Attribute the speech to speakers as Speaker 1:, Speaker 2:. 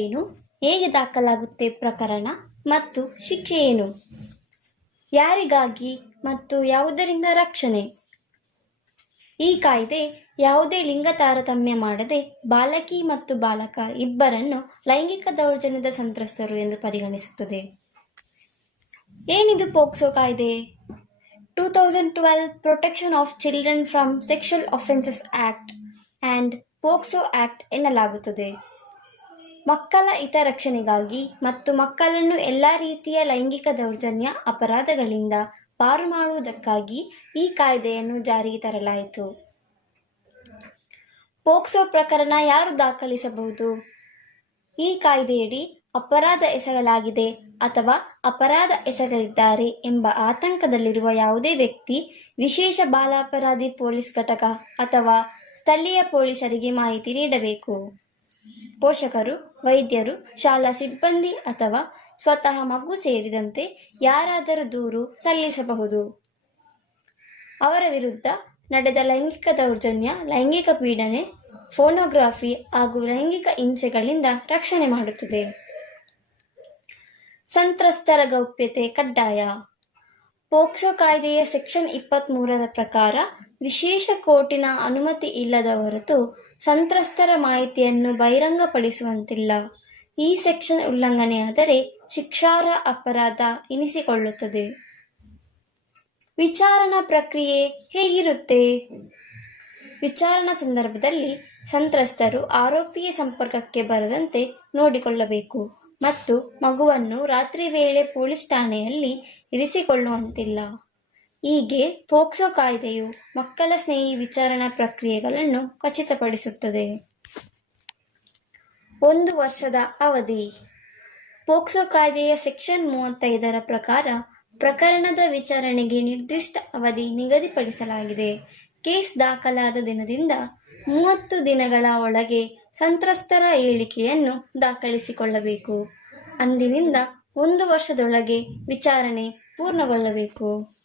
Speaker 1: ಏನು? ಹೇಗೆ ದಾಖಲಾಗುತ್ತೆ ಪ್ರಕರಣ ಮತ್ತು ಶಿಕ್ಷೆ ಏನು? ಯಾರಿಗಾಗಿ ಮತ್ತು ಯಾವುದರಿಂದ ರಕ್ಷಣೆ? ಈ ಕಾಯ್ದೆ ಯಾವುದೇ ಲಿಂಗ ತಾರತಮ್ಯ ಮಾಡದೆ ಬಾಲಕಿ ಮತ್ತು ಬಾಲಕ ಇಬ್ಬರನ್ನು ಲೈಂಗಿಕ ದೌರ್ಜನ್ಯದ ಸಂತ್ರಸ್ತರು ಎಂದು ಪರಿಗಣಿಸುತ್ತದೆ. ಏನಿದು ಪೋಕ್ಸೋ ಕಾಯ್ದೆ? Two thousand twelve protection of children from sexual offences act and POCSO act ಎನ್ನಲಾಗುತ್ತದೆ. ಮಕ್ಕಳ ಹಿತರಕ್ಷಣೆಗಾಗಿ ಮತ್ತು ಮಕ್ಕಳನ್ನು ಎಲ್ಲ ರೀತಿಯ ಲೈಂಗಿಕ ದೌರ್ಜನ್ಯ, ಅಪರಾಧಗಳಿಂದ ಪಾರು ಮಾಡುವುದಕ್ಕಾಗಿ ಈ ಕಾಯ್ದೆಯನ್ನು ಜಾರಿಗೆ ತರಲಾಯಿತು. ಪೋಕ್ಸೋ ಪ್ರಕರಣ ಯಾರು ದಾಖಲಿಸಬಹುದು? ಈ ಕಾಯ್ದೆಯಡಿ ಅಪರಾಧ ಎಸಗಲಾಗಿದೆ ಅಥವಾ ಅಪರಾಧ ಎಸಗಲಿದ್ದಾರೆ ಎಂಬ ಆತಂಕದಲ್ಲಿರುವ ಯಾವುದೇ ವ್ಯಕ್ತಿ, ವಿಶೇಷ ಬಾಲಾಪರಾಧಿ ಪೊಲೀಸ್ ಘಟಕ ಅಥವಾ ಸ್ಥಳೀಯ ಪೊಲೀಸರಿಗೆ ಮಾಹಿತಿ ನೀಡಬೇಕು. ಪೋಷಕರು ವೈದ್ಯರು, ಶಾಲಾ ಸಿಬ್ಬಂದಿ ಅಥವಾ ಸ್ವತಃ ಮಗು ಸೇರಿದಂತೆ ಯಾರಾದರೂ ದೂರು ಸಲ್ಲಿಸಬಹುದು. ಅವರ ವಿರುದ್ಧ ನಡೆದ ಲೈಂಗಿಕ ದೌರ್ಜನ್ಯ, ಲೈಂಗಿಕ ಪೀಡನೆ ಫೋನೋಗ್ರಫಿ ಹಾಗೂ ಲೈಂಗಿಕ ಹಿಂಸೆಗಳಿಂದ ರಕ್ಷಣೆ ಮಾಡುತ್ತದೆ. ಸಂತ್ರಸ್ತರ ಗೌಪ್ಯತೆ ಕಡ್ಡಾಯ. ಪೋಕ್ಸೋ ಕಾಯ್ದೆಯ ಸೆಕ್ಷನ್ ಇಪ್ಪತ್ತ್ಮೂರರ ಪ್ರಕಾರ ವಿಶೇಷ ಕೋರ್ಟಿನ ಅನುಮತಿ ಇಲ್ಲದ ಹೊರತು ಸಂತ್ರಸ್ತರ ಮಾಹಿತಿಯನ್ನು ಬಹಿರಂಗಪಡಿಸುವಂತಿಲ್ಲ. ಈ ಸೆಕ್ಷನ್ ಉಲ್ಲಂಘನೆಯಾದರೆ ಶಿಕ್ಷಾರ್ಹ ಅಪರಾಧ ಎನಿಸಿಕೊಳ್ಳುತ್ತದೆ. ವಿಚಾರಣಾ ಪ್ರಕ್ರಿಯೆ ಹೇಗಿರುತ್ತೆ? ವಿಚಾರಣಾ ಸಂದರ್ಭದಲ್ಲಿ ಸಂತ್ರಸ್ತರು ಆರೋಪಿಯ ಸಂಪರ್ಕಕ್ಕೆ ಬರದಂತೆ ನೋಡಿಕೊಳ್ಳಬೇಕು ಮತ್ತು ಮಗುವನ್ನು ರಾತ್ರಿ ವೇಳೆ ಪೊಲೀಸ್ ಠಾಣೆಯಲ್ಲಿ ಇರಿಸಿಕೊಳ್ಳುವಂತಿಲ್ಲ. ಹೀಗೆ ಪೋಕ್ಸೋ ಕಾಯ್ದೆಯು ಮಕ್ಕಳ ಸ್ನೇಹಿ ವಿಚಾರಣಾ ಪ್ರಕ್ರಿಯೆಗಳನ್ನು ಖಚಿತಪಡಿಸುತ್ತದೆ. ಒಂದು ವರ್ಷದ ಅವಧಿ. ಪೋಕ್ಸೋ ಕಾಯ್ದೆಯ ಸೆಕ್ಷನ್ ಮೂವತ್ತೈದರ ಪ್ರಕಾರ ಪ್ರಕರಣದ ವಿಚಾರಣೆಗೆ ನಿರ್ದಿಷ್ಟ ಅವಧಿ ನಿಗದಿಪಡಿಸಲಾಗಿದೆ. ಕೇಸ್ ದಾಖಲಾದ ದಿನದಿಂದ ಮೂವತ್ತು ದಿನಗಳ ಒಳಗೆ ಸಂತ್ರಸ್ತರ ಹೇಳಿಕೆಯನ್ನು ದಾಖಲಿಸಿಕೊಳ್ಳಬೇಕು. ಅಂದಿನಿಂದ ಒಂದು ವರ್ಷದೊಳಗೆ ವಿಚಾರಣೆ ಪೂರ್ಣಗೊಳ್ಳಬೇಕು.